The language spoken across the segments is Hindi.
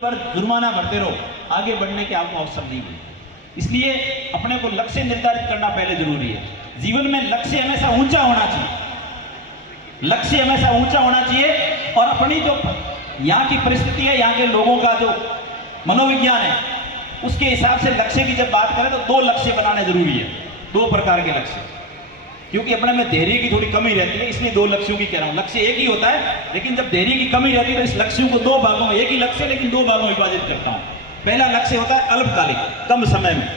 पर जुर्माना भरते रहो, आगे बढ़ने के आपको अवसर नहीं मिले। इसलिए अपने को लक्ष्य निर्धारित करना पहले जरूरी है। जीवन में लक्ष्य हमेशा ऊंचा होना चाहिए, लक्ष्य हमेशा ऊंचा होना चाहिए। और अपनी जो यहाँ की परिस्थिति है, यहाँ के लोगों का जो मनोविज्ञान है, उसके हिसाब से लक्ष्य की जब बात करें तो दो लक्ष्य बनाने जरूरी है, दो प्रकार के लक्ष्य। क्योंकि अपने में धैर्य की थोड़ी कमी रहती है, इसलिए दो लक्ष्यों की कह रहा हूं। लक्ष्य एक ही होता है, लेकिन जब धैर्य की कमी रहती है तो इस लक्ष्यों को दो भागों में, एक ही लक्ष्य लेकिन दो भागों में विभाजित करता हूं। पहला लक्ष्य होता है अल्पकालिक, कम समय में,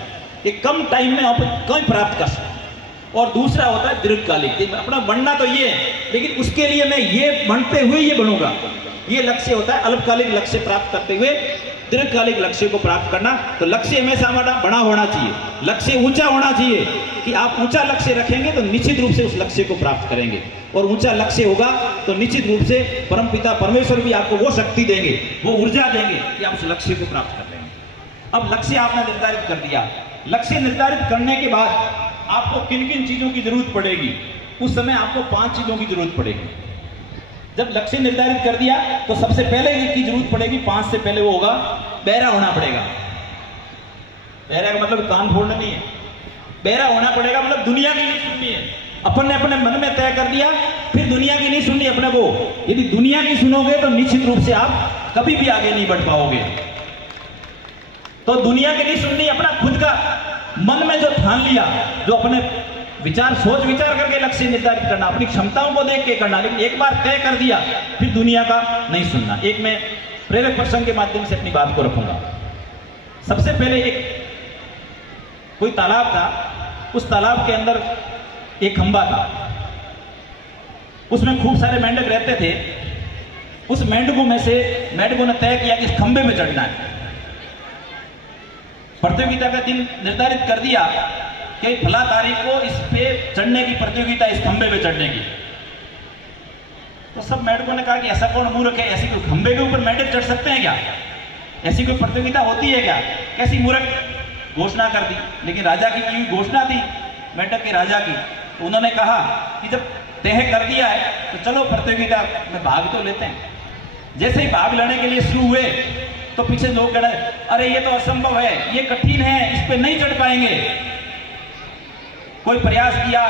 एक कम टाइम में आप कहीं प्राप्त कर सकते। और दूसरा होता है दीर्घकालिक, अपना बनना तो ये है लेकिन उसके लिए मैं ये बनते हुए ये बनूंगा। ये लक्ष्य होता है अल्पकालिक लक्ष्य प्राप्त करते हुए दीर्घकालिक लक्ष्य को प्राप्त करना। तो लक्ष्य हमेशा हमारा बड़ा होना चाहिए, लक्ष्य ऊंचा होना चाहिए कि आप ऊंचा लक्ष्य रखेंगे तो निश्चित रूप से उस लक्ष्य को प्राप्त करेंगे। और ऊंचा लक्ष्य होगा तो निश्चित रूप से परमपिता परमेश्वर भी आपको वो शक्ति देंगे, वो ऊर्जा देंगे कि आप उस लक्ष्य को प्राप्त कर लेंगे। अब लक्ष्य आपने निर्धारित कर दिया, लक्ष्य निर्धारित करने के बाद आपको किन किन चीजों की जरूरत पड़ेगी, उस समय आपको 5 चीजों की जरूरत पड़ेगी। जब लक्ष्य निर्धारित कर दिया तो सबसे पहले की जरूरत पड़ेगी, 5 से पहले वो होगा बहरा होना पड़ेगा। बहरा का मतलब कान फोड़ना नहीं है, बहरा होना पड़ेगा मतलब दुनिया की नहीं सुननी है। अपन ने अपने मन में तय कर दिया, फिर दुनिया की नहीं सुननी अपने को। यदि दुनिया की सुनोगे तो निश्चित रूप से आप कभी भी आगे नहीं बढ़ पाओगे। तो दुनिया की नहीं सुननी, अपना खुद का मन में जो ठान लिया, जो अपने विचार सोच विचार करके लक्ष्य निर्धारित करना, अपनी क्षमताओं को देख के करना। लेकिन एक बार तय कर दिया फिर दुनिया का नहीं सुनना। एक मैं प्रेरक प्रसंग के माध्यम से अपनी बात को रखूंगा। सबसे पहले एक कोई तालाब था, उस तालाब के अंदर एक खंबा था, उसमें खूब सारे मेंढक रहते थे। उस मेंढकों में से मेंढकों ने तय किया कि इस खंबे में चढ़ना है। प्रतियोगिता का दिन निर्धारित कर दिया कि फला तारीख को इस पे चढ़ने की प्रतियोगिता, इस खंबे पे चढ़ने की। तो सब मेंढकों ने कहा कि ऐसा कौन मूर्ख है, ऐसी कोई खंबे के ऊपर मेंढक चढ़ सकते हैं क्या, ऐसी कोई प्रतियोगिता होती है क्या, कैसी मूर्ख घोषणा कर दी। लेकिन राजा की हुई घोषणा थी, मेंढक के राजा की। तो उन्होंने कहा कि जब तय कर दिया है तो चलो प्रतियोगिता में भाग तो लेते हैं। जैसे ही भाग लेने के लिए शुरू हुए तो पीछे लोग कह रहे, अरे ये तो असंभव है, ये कठिन है, इस पे नहीं चढ़ पाएंगे। कोई प्रयास किया,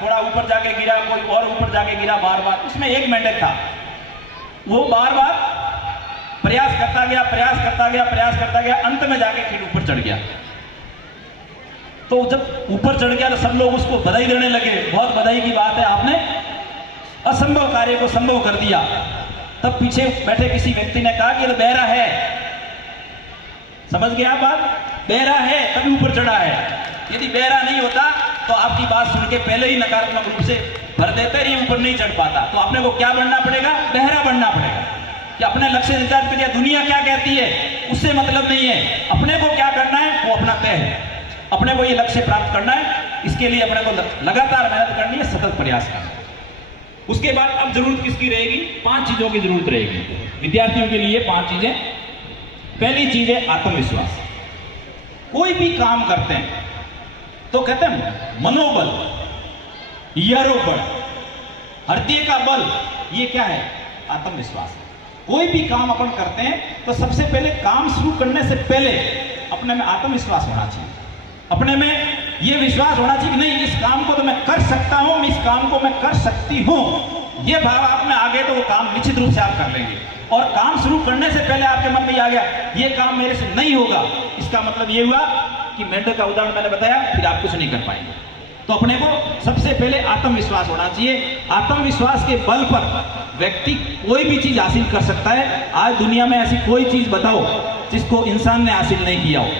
थोड़ा ऊपर जाके गिरा, कोई और ऊपर जाके गिरा बार बार। उसमें एक मेंढक था, वो बार बार प्रयास करता गया, प्रयास करता गया, प्रयास करता गया, अंत में जाके फिर ऊपर चढ़ गया। तो जब ऊपर चढ़ गया तो सब लोग उसको बधाई देने लगे, बहुत बधाई की बात है, आपने असंभव कार्य को संभव कर दिया। तब पीछे बैठे किसी व्यक्ति ने कहा कि ये तो बहरा है। समझ गया बात, बहरा है तभी ऊपर चढ़ा है। यदि बहरा नहीं होता तो आपकी बात सुन के पहले ही नकारात्मक रूप से भर देते, ही ऊपर नहीं चढ़ पाता। तो आपने को क्या बनना पड़ेगा, बहरा बनना पड़ेगा कि अपने लक्ष्य निर्धारित करिए। दुनिया क्या कहती है उससे मतलब नहीं है, अपने को क्या करना है वो अपना तय है। अपने को ये लक्ष्य प्राप्त करना है, इसके लिए अपने को लगातार मेहनत करनी है, सतत प्रयास करना है। उसके बाद अब जरूरत किसकी रहेगी, 5 चीजों की जरूरत रहेगी विद्यार्थियों के लिए। 5 चीजें। पहली चीज है आत्मविश्वास। कोई भी काम करते हैं तो कहते हैं मनोबल, यरोबल, हृदय का बल, ये क्या है, आत्मविश्वास। कोई भी काम अपन करते हैं तो सबसे पहले काम शुरू करने से पहले अपने में आत्मविश्वास होना चाहिए। अपने में ये विश्वास होना चाहिए कि नहीं, इस काम को तो मैं कर सकता हूं, इस काम को मैं कर सकती हूं। ये भाव आप में आ गए तो वो काम निश्चित रूप से आप कर लेंगे। और काम शुरू करने से पहले आपके मन में आ गया ये काम मेरे से नहीं होगा, इसका मतलब ये हुआ कि मेंढक का उदाहरण मैंने बताया, फिर आप कुछ नहीं कर पाएंगे। तो अपने को सबसे पहले आत्मविश्वास होना चाहिए। आत्मविश्वास के बल पर व्यक्ति कोई भी चीज हासिल कर सकता है। आज दुनिया में ऐसी कोई चीज बताओ जिसको इंसान ने हासिल नहीं किया हो।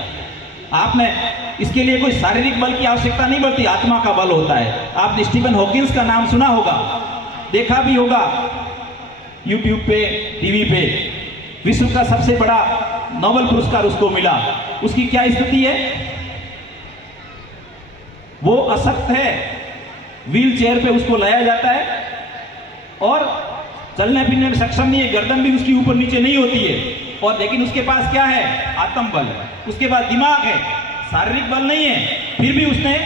आपने इसके लिए कोई शारीरिक बल की आवश्यकता नहीं पड़ती, आत्मा का बल होता है। आपने स्टीफन हॉकिंस का नाम सुना होगा, देखा भी होगा यूट्यूब पे, टीवी पे। विश्व का सबसे बड़ा नोबेल पुरस्कार उसको मिला। उसकी क्या स्थिति है, वो अशक्त है, व्हील चेयर पे उसको लाया जाता है और चलने फिरने में सक्षम नहीं है, गर्दन भी उसकी ऊपर नीचे नहीं होती है। और लेकिन उसके पास क्या है, आत्मबल। उसके पास दिमाग है, शारीरिक बल नहीं है, फिर भी उसने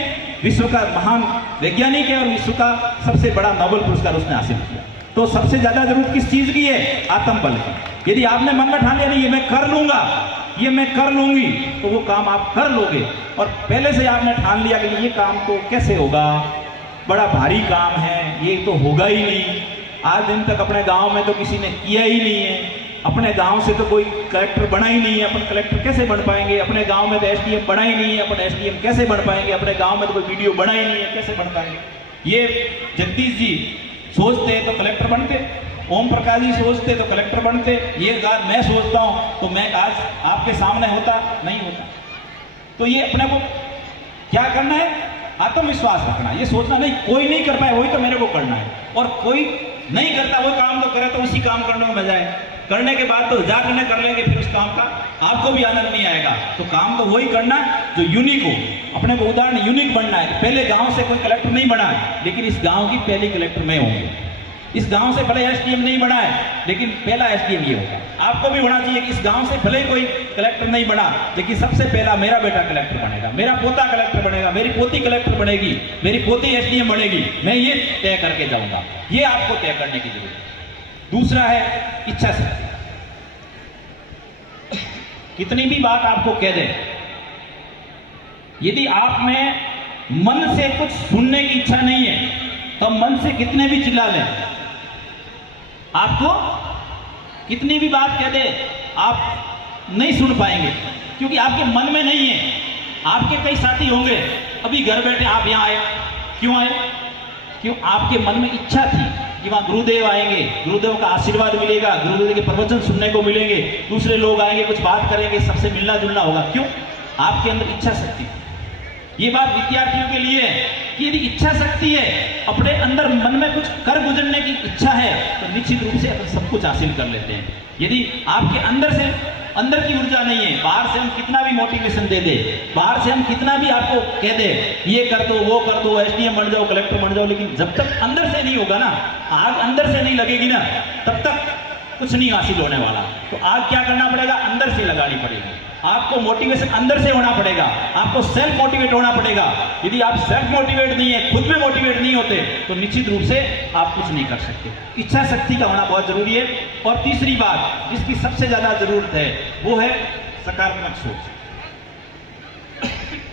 विश्व का महान वैज्ञानिक है और विश्व का सबसे बड़ा नोबेल पुरस्कार उसने हासिल किया। तो सबसे ज्यादा जरूरत किस चीज की है? आत्मबल की। यदि आपने मन में ठान लिया नहीं ये मैं कर लूंगा, ये मैं कर लूंगी, तो वो काम आप कर लोगे। और पहले से आपने ठान लिया कि ये काम तो कैसे होगा, बड़ा भारी काम है, ये तो होगा ही नहीं, आज दिन तक अपने गांव में तो किसी ने किया ही नहीं है, अपने गांव से तो कोई कलेक्टर बना ही नहीं है, अपन कलेक्टर कैसे बन पाएंगे, अपने गांव में तो एसडीएम बना ही नहीं है, अपन एसडीएम कैसे बन पाएंगे, अपने गांव में तो कोई वीडियो बना ही नहीं है, कैसे बन पाएंगे। ये जगदीश जी सोचते तो कलेक्टर बनते, ओम प्रकाश जी सोचते तो कलेक्टर बनते, ये बात मैं सोचता हूं तो मैं आज आपके सामने होता नहीं होता। तो ये अपने को क्या करना है? आत्मविश्वास रखना, ये सोचना नहीं कोई नहीं कर पाए वही तो मेरे को करना है, और कोई नहीं करता वो काम तो करे तो उसी काम करने में मजा है, करने के बाद तो हजार जने कर लेंगे, फिर उस काम का आपको भी आनंद नहीं आएगा। तो काम तो वही करना जो यूनिक हो, अपने को उदाहरण यूनिक बनना है। पहले गांव से कोई कलेक्टर नहीं बना है, लेकिन इस गांव की पहली कलेक्टर मैं हूँ। इस गांव से भले एसडीएम नहीं बना है, लेकिन पहला एसडीएम ये होगा। आपको भी होना चाहिए कि इस गांव से भले कोई कलेक्टर नहीं बना, लेकिन सबसे पहला मेरा बेटा कलेक्टर बनेगा, मेरा पोता कलेक्टर बनेगा, मेरी पोती कलेक्टर बनेगी, मेरी पोती एसडीएम बनेगी, मैं ये तय करके जाऊंगा। ये आपको तय करने की जरूरत है। दूसरा है इच्छा शक्ति। कितनी भी बात आपको कह दे, यदि आप में मन से कुछ सुनने की इच्छा नहीं है तो मन से कितने भी चिल्ला लें, आपको कितनी भी बात कह दे आप नहीं सुन पाएंगे, क्योंकि आपके मन में नहीं है। आपके कई साथी होंगे अभी घर बैठे, आप यहां आए, क्यों आए? क्यों? आपके मन में इच्छा थी कि वहां गुरुदेव आएंगे, गुरुदेव का आशीर्वाद मिलेगा, गुरुदेव के प्रवचन सुनने को मिलेंगे, दूसरे लोग आएंगे, कुछ बात करेंगे, सबसे मिलना जुलना होगा। क्यों? आपके अंदर इच्छा शक्ति। ये बात विद्यार्थियों के लिए है कि यदि इच्छा शक्ति है, अपने अंदर मन में कुछ कर गुजरने की इच्छा है, तो निश्चित रूप से अपन सब कुछ हासिल कर लेते हैं। यदि आपके अंदर की ऊर्जा नहीं है, बाहर से हम कितना भी मोटिवेशन दे दे, बाहर से हम कितना भी आपको कह दे ये कर दो वो कर दो, एसडीएम बन जाओ, कलेक्टर बन जाओ, लेकिन जब तक अंदर से नहीं होगा ना, आग अंदर से नहीं लगेगी ना, तब तक कुछ नहीं हासिल होने वाला। तो आग क्या करना पड़ेगा? अंदर से लगानी पड़ेगी। आपको मोटिवेशन अंदर से होना पड़ेगा, आपको सेल्फ मोटिवेट होना पड़ेगा। यदि आप सेल्फ मोटिवेट नहीं है, खुद में मोटिवेट नहीं होते, तो निश्चित रूप से आप कुछ नहीं कर सकते। इच्छा शक्ति का होना बहुत जरूरी है। और तीसरी बात जिसकी सबसे ज्यादा जरूरत है वो है सकारात्मक सोच।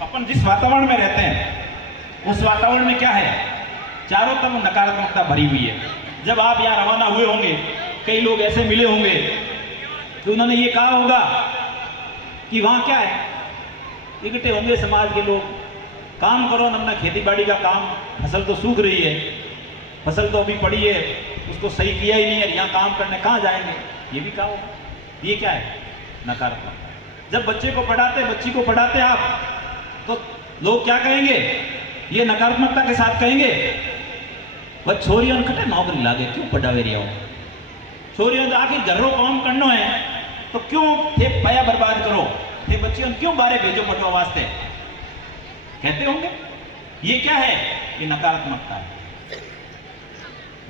अपन जिस वातावरण में रहते हैं उस वातावरण में क्या है? चारों तरफ नकारात्मकता भरी हुई है। जब आप यहाँ रवाना हुए होंगे, कई लोग ऐसे मिले होंगे तो उन्होंने ये कहा होगा कि वहां क्या है, इकट्ठे होंगे समाज के लोग, काम करो ना अपना खेती बाड़ी का काम, फसल तो सूख रही है, फसल तो अभी पड़ी है, उसको सही किया ही नहीं है, यहाँ काम करने कहाँ जाएंगे, ये भी कहा होगा। ये क्या है? नकारात्मक। जब बच्ची को पढ़ाते आप तो लोग क्या कहेंगे? ये नकारात्मकता के साथ कहेंगे वह छोरियों कटे नौकरी लागे, क्यों पढ़ावे रही हो छोरियों, तो आखिर घरों काम करना है तो क्यों थे पैया बर्बाद करो, थे बच्चियों क्यों बारे भेजो पढ़वा वास्ते, कहते होंगे। ये क्या है? ये नकारात्मकता है।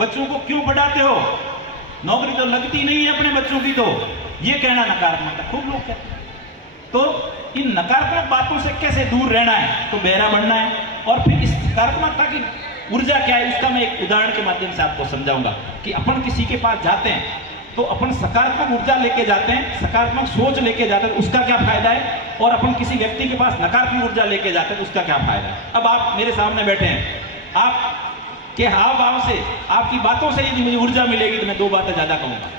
बच्चों को क्यों पढ़ाते हो, नौकरी तो लगती नहीं है अपने बच्चों की, तो ये कहना नकारात्मकता खूब लोग कहते हैं। तो इन नकारात्मक बातों से कैसे दूर रहना है? तो बहरा बनना है। और फिर इस सकारात्मकता की ऊर्जा क्या है, इसका मैं एक उदाहरण के माध्यम से आपको समझाऊंगा कि अपन किसी के पास जाते हैं तो अपन सकारात्मक ऊर्जा लेके जाते हैं, सकारात्मक सोच लेके जाते हैं, उसका क्या फायदा है, और अपन किसी व्यक्ति के पास नकारात्मक ऊर्जा लेके जाते हैं, उसका क्या फायदा है। अब आप मेरे सामने बैठे हैं, आपके हाव भाव से, आपकी बातों से यदि मुझे ऊर्जा मिलेगी तो मैं दो बातें ज्यादा कहूंगा।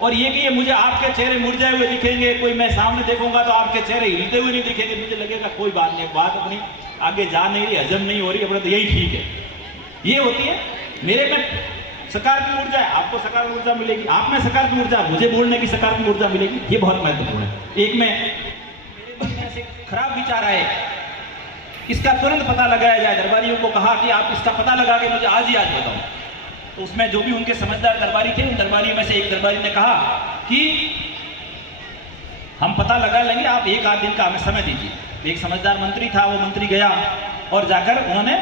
और ये कि ये मुझे आपके चेहरे मुरझाए हुए दिखेंगे, कोई मैं सामने देखूंगा तो आपके चेहरे हिलते हुए नहीं दिखेंगे, मुझे लगेगा कोई बात नहीं, बात अपनी आगे जा नहीं रही, हजम नहीं हो रही, अपने तो यही ठीक है। ये होती है मेरे में सकारात्मक ऊर्जा है, आपको सकारात्मक ऊर्जा मिलेगी, आप में सकारात्मक ऊर्जा, मुझे बोलने की सकारात्मक ऊर्जा मिलेगी। ये बहुत महत्वपूर्ण है। एक में मेरे मन में ऐसे खराब विचार आए, इसका तुरंत पता लगाया जाए। दरबारियों को कहा कि आप इसका पता लगा के मुझे आज ही आज बताओ। तो उसमें जो भी उनके समझदार दरबारी थे, उन दरबारियों में से एक दरबारी ने कहा कि हम पता लगा लेंगे, आप एक आध दिन का हमें समय दीजिए। एक समझदार मंत्री था, वो मंत्री गया और जाकर उन्होंने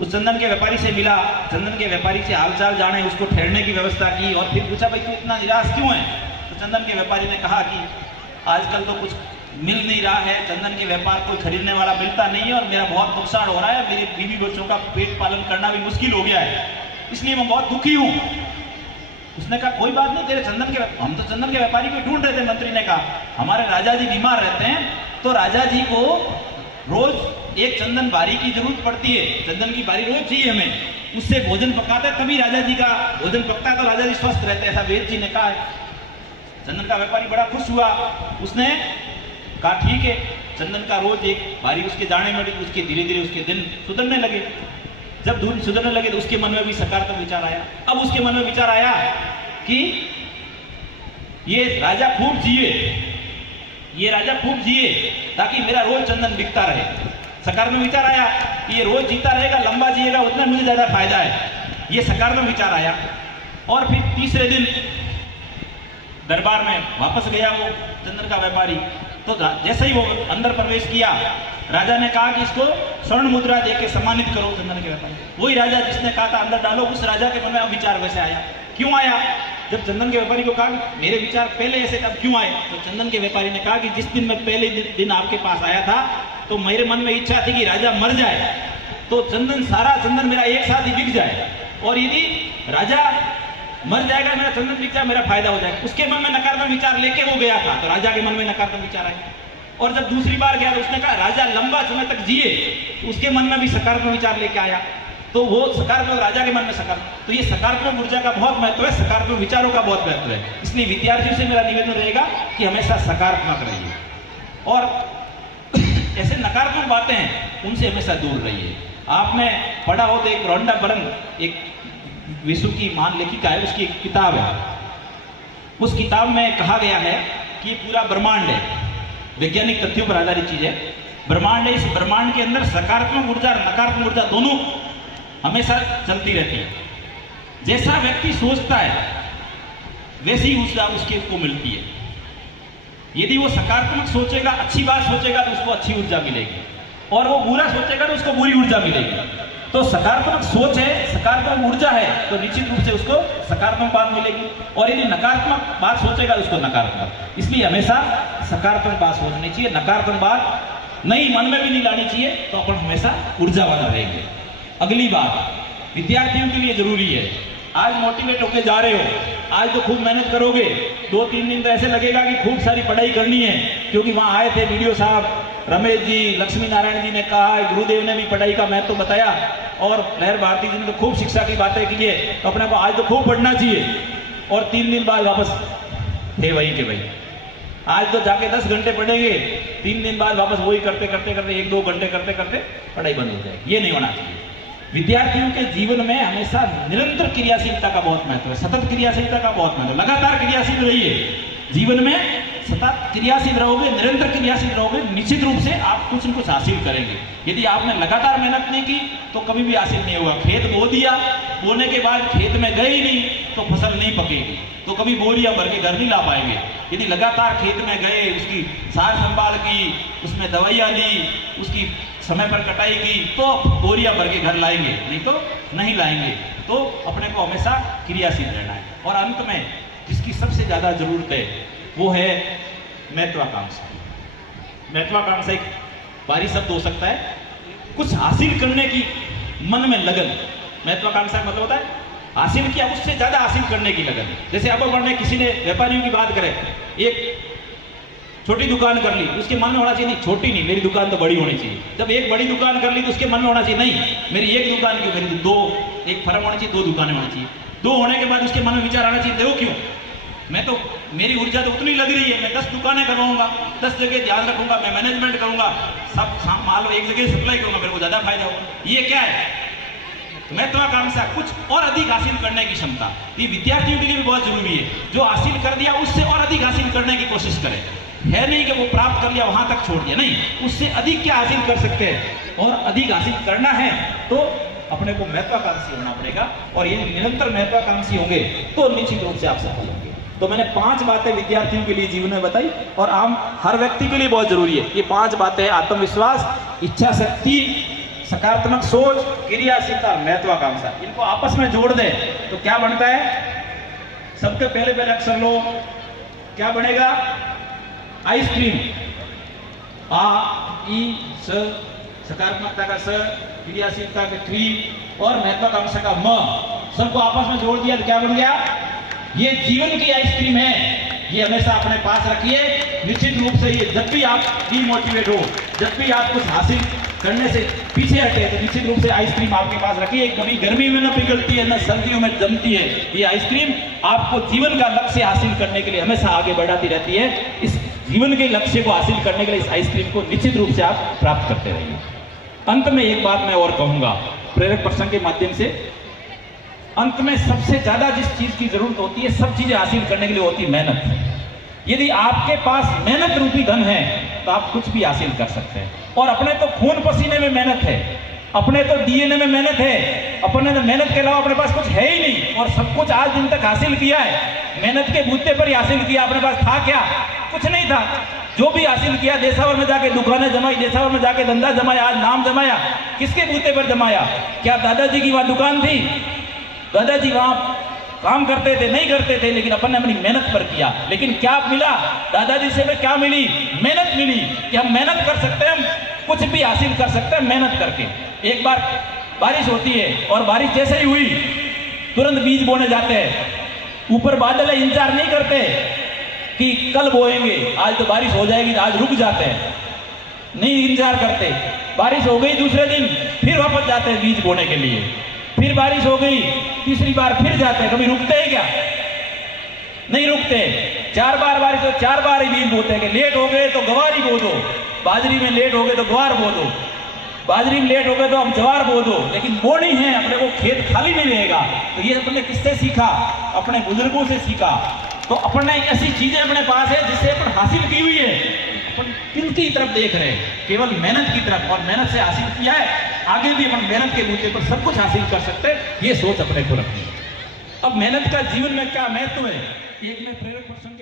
उस चंदन के व्यापारी से मिला, चंदन के व्यापारी से हालचाल जाने, उसको ठहरने की व्यवस्था की और फिर पूछा भाई तू इतना निराश क्यों है? तो चंदन के व्यापारी ने कहा कि आजकल तो कुछ मिल नहीं रहा है, चंदन के व्यापार कोई खरीदने वाला मिलता नहीं है और मेरा बहुत नुकसान हो रहा है, मेरे बीवी बच्चों का पेट पालन करना भी मुश्किल हो गया है। इसलिए मैं बहुत दुखी हूं। उसने कहा कोई बात नहीं, तेरे चंदन के, हम तो चंदन के व्यापारी को ढूंढ रहे थे। मंत्री ने कहा हमारे राजा जी बीमार रहते हैं, तो राजा जी को रोज एक चंदन बारी की जरूरत पड़ती है, चंदन की बारी रोज चाहिए हमें, उससे भोजन पकाते हैं, तभी राजा जी का भोजन पकता है तो राजा जी स्वस्थ रहते हैं, ऐसा वेद जी ने कहा है। चंदन का व्यापारी बड़ा खुश हुआ, उसने कहा ठीक है, चंदन का रोज एक बारी उसके जाने में, उसके धीरे धीरे उसके दिन सुधरने लगे। जब धूल सुधरने लगे तो उसके मन में भी सकारात्मक विचार आया। अब उसके मन में विचार आया कि ये राजा खूब जिए, ये राजा खूब जिए ताकि मेरा रोज चंदन बिकता रहे। सकारात्मक विचार आया कि ये रोज जीता रहेगा, लंबा जिएगा, उतना मुझे ज्यादा फायदा है, ये सकारात्मक विचार आया। और फिर तीसरे दिन दरबार में वापस गया वो चंदन का व्यापारी, तो जैसे ही वो अंदर प्रवेश किया, राजा ने कहा कि इसको स्वर्ण मुद्रा देके सम्मानित करो चंदन के व्यापारी। वही राजा जिसने कहा था अंदर डालो, उस राजा के मन में अब विचार वैसे आया। क्यों आया? जब चंदन के व्यापारी को कहा मेरे विचार पहले ऐसे तब क्यों आए, तो चंदन के व्यापारी ने कहा कि जिस दिन मैं पहले दिन आपके पास आया था तो मेरे मन में इच्छा थी कि राजा मर जाए, तो चंदन, सारा चंदन मेरा एक साथ ही बिक जाए, और यदि राजा मर जाएगा, मेरा चंदन बिक जाए, मेरा फायदा हो जाएगा। उसके मन में नकारात्मक विचार लेके वो गया था, तो राजा के मन में नकारात्मक विचार आए। और जब दूसरी बार गया तो उसने कहा राजा लंबा समय तक जिए, तो उसके मन में भी सकारात्मक विचार लेके आया, तो वो सकारात्मक, राजा के मन में सकारात्मक। तो ये सकारात्मक ऊर्जा का बहुत महत्व है, सकारात्मक विचारों का बहुत महत्व है। इसलिए विद्यार्थियों से मेरा निवेदन रहेगा कि हमेशा सकारात्मक रहिए, और ऐसे नकारात्मक बातें हैं उनसे हमेशा दूर रहिए। आपने पढ़ा हो तो एक रोंडा बरन, एक विश्व की महान लेखिका है, उसकी एक किताब है, उस किताब में कहा गया है कि पूरा ब्रह्मांड है, वैज्ञानिक तथ्यों पर आधारित चीज है, ब्रह्मांड है, इस ब्रह्मांड के अंदर सकारात्मक ऊर्जा और नकारात्मक ऊर्जा दोनों हमेशा चलती रहती है। जैसा व्यक्ति सोचता है वैसी ऊर्जा उसके को मिलती है। यदि वो सकारात्मक सोचेगा, अच्छी बात सोचेगा तो उसको अच्छी ऊर्जा मिलेगी, और वो बुरा सोचेगा तो उसको बुरी ऊर्जा मिलेगी। तो सकारात्मक सोच है, सकारात्मक ऊर्जा है, तो निश्चित रूप से उसको सकारात्मक बात मिलेगी, और यदि नकारात्मक बात सोचेगा तो उसको नकारात्मक। इसलिए हमेशा सकारात्मक बात सोचनी चाहिए, नकारात्मक बात नहीं, मन में भी नहीं लानी चाहिए, तो अपन हमेशा ऊर्जावान रहेंगे। अगली बात विद्यार्थियों के लिए जरूरी है, आज मोटिवेट होकर जा रहे हो, आज तो खूब मेहनत करोगे, 2-3 दिन तो ऐसे लगेगा कि खूब सारी पढ़ाई करनी है, क्योंकि वहाँ आए थे वीडियो साहब, रमेश जी, लक्ष्मी नारायण जी ने कहा, गुरुदेव ने भी पढ़ाई का महत्व बताया, और लहर भारती जी ने तो खूब शिक्षा की बातें की है, तो अपने को आज तो खूब पढ़ना चाहिए। और 3 दिन बाद वापस थे वही के वही, आज तो जाके 10 घंटे पढ़ेंगे, 3 दिन बाद वापस वही करते करते करते 1-2 घंटे करते करते पढ़ाई बंद हो जाएगी। ये नहीं होना चाहिए। विद्यार्थियों के जीवन में हमेशा निरंतर क्रियाशीलता का बहुत महत्व है, सतत क्रियाशीलता का बहुत महत्व है। लगातार क्रियाशील रहिए, जीवन में सतत क्रियाशील रहोगे, निरंतर क्रियाशील रहोगे, निश्चित रूप से आप कुछ न कुछ हासिल करेंगे। यदि आपने लगातार मेहनत नहीं की तो कभी भी हासिल नहीं होगा। खेत बो दिया, बोने के बाद खेत में गए ही नहीं तो फसल नहीं पकेगी, तो कभी बोरियां भर के घर नहीं ला पाएंगे। यदि लगातार खेत में गए, उसकी सार संभाल की, उसमें दवाइयाँ दी, उसकी समय पर कटाई की, तो बोरियां भर के घर लाएंगे, नहीं तो नहीं लाएंगे। तो अपने को हमेशा क्रियाशील रहना है। और अंत में जिसकी सबसे ज्यादा जरूरत है वो है महत्वाकांक्षा। महत्वाकांक्षा एक भारी शब्द हो सकता है, कुछ हासिल करने की मन में लगन। महत्वाकांक्षा का मतलब होता है हासिल किया, उससे ज्यादा हासिल करने की लगन। जैसे अब बढ़ने, किसी ने व्यापारियों की बात करे, एक छोटी दुकान कर ली, उसके मन में होना चाहिए नहीं, छोटी नहीं, मेरी दुकान तो बड़ी होनी चाहिए। जब एक बड़ी दुकान कर ली तो उसके मन में होना चाहिए नहीं, मेरी एक दुकान क्यों, मेरी 2, एक फर्म होनी चाहिए, 2 दुकानें होनी चाहिए। 2 होने के बाद उसके मन में विचार आना चाहिए, देखो क्यों, मैं तो, मेरी ऊर्जा तो उतनी लग रही है, मैं 10 दुकानें करवाऊंगा, 10 जगह ध्यान रखूंगा, मैं मैनेजमेंट करूंगा, सब माल एक जगह सप्लाई करूंगा, मेरे को ज्यादा फायदा होगा। ये क्या है? महत्वाकांक्षा, कुछ और अधिक हासिल करने की क्षमता। ये विद्यार्थियों के लिए भी बहुत जरूरी है। जो हासिल कर दिया उससे और अधिक हासिल करने की कोशिश करें। है नहीं कि वो प्राप्त कर लिया वहां तक छोड़ दिया, नहीं, उससे अधिक क्या हासिल कर सकते हैं, और अधिक हासिल करना है तो अपने को महत्वाकांक्षी होना पड़ेगा। और ये निरंतर महत्वाकांक्षी होंगे तो निश्चित रूप से आप सफल होंगे। तो मैंने 5 बातें विद्यार्थियों के लिए जीवन में बताई, और आम हर व्यक्ति के लिए बहुत जरूरी है। ये 5 बातें, आत्मविश्वास, इच्छा शक्ति, सकारात्मक सोच, क्रियाशीलता, महत्वाकांक्षा। इनको आपस में जोड़ दें तो क्या बनता है? सबके पहले अक्षर लो, क्या बनेगा? आइसक्रीम। आ, ई, स, सकारात्मकता का स, क्रियाशीलता का क्री, और महत्वाकांक्षा का म, सबको आपस में जोड़ दिया तो क्या बन गया? ये जीवन की आइसक्रीम है, ये हमेशा अपने पास रखिए। निश्चित रूप से ये जब भी आप डीमोटिवेट हो, जब भी आप कुछ हासिल करने से पीछे हटे, तो निश्चित रूप से आइसक्रीम आपके पास रखिए। कभी गर्मी में न पिघलती है, न सर्दियों में जमती है। ये आइसक्रीम आपको जीवन का लक्ष्य हासिल करने के लिए हमेशा आगे बढ़ाती रहती है। इस जीवन के लक्ष्य को हासिल करने के लिए इस आइसक्रीम को निश्चित रूप से आप प्राप्त करते रहिए। अंत में एक बात मैं और कहूंगा प्रेरक प्रसंग के माध्यम से। अंत में सबसे ज्यादा जिस चीज की जरूरत होती है सब चीजें हासिल करने के लिए होती है मेहनत। यदि आपके पास मेहनत रूपी धन है तो आप कुछ भी हासिल कर सकते हैं। और अपने तो खून पसीने में मेहनत है, अपने तो डीएनए में मेहनत है, अपने तो मेहनत के अलावा अपने पास कुछ है ही नहीं। और सब कुछ आज दिन तक हासिल किया है, मेहनत के बूते पर ही हासिल किया। अपने पास था क्या? कुछ नहीं था। जो भी हासिल किया, देशावर में जाके दुकानें जमाई, देशावर में जाके धंधा जमाया, आज नाम जमाया, किसके बूते पर जमाया? क्या दादाजी की वहां दुकान थी? दादाजी वहां काम करते थे? नहीं करते थे, लेकिन अपन ने अपनी मेहनत पर किया। लेकिन क्या मिला दादाजी से? में क्या मिली? मेहनत मिली कि हम मेहनत कर सकते हैं, हम कुछ भी हासिल कर सकते हैं मेहनत करके। एक बार बारिश होती है और बारिश जैसे ही हुई तुरंत बीज बोने जाते हैं। ऊपर बादल है, इंतजार नहीं करते कि कल बोएंगे, आज तो बारिश हो जाएगी, आज रुक जाते हैं, नहीं इंतजार करते। बारिश हो गई दूसरे दिन, फिर वापस जाते हैं बीज बोने के लिए। फिर बारिश हो गई, तीसरी बार फिर जाते हैं। कभी रुकते हैं क्या? नहीं रुकते। 4 बार बारिश हो, 4 बार ही बीज बोते हैं। लेट हो गए तो गवार ही बो दो, बाजरी में लेट हो गए तो ग्वार बो दो, बाजरी में लेट हो गए तो हम ज्वार बो दो, लेकिन बोनी है, अपने को खेत खाली नहीं रहेगा। तो ये अपने किससे सीखा? अपने बुजुर्गों से सीखा। तो अपने ऐसी चीजें अपने पास है जिससे अपन हासिल की हुई है, अपन किनकी तरफ देख रहे हैं? केवल मेहनत की तरफ। और मेहनत से हासिल किया है, आगे भी अपन मेहनत के बूते पर सब कुछ हासिल कर सकते हैं। ये सोच अपने को रखनी है। अब मेहनत का जीवन में क्या महत्व है? एक में प्रेरक प्रसंग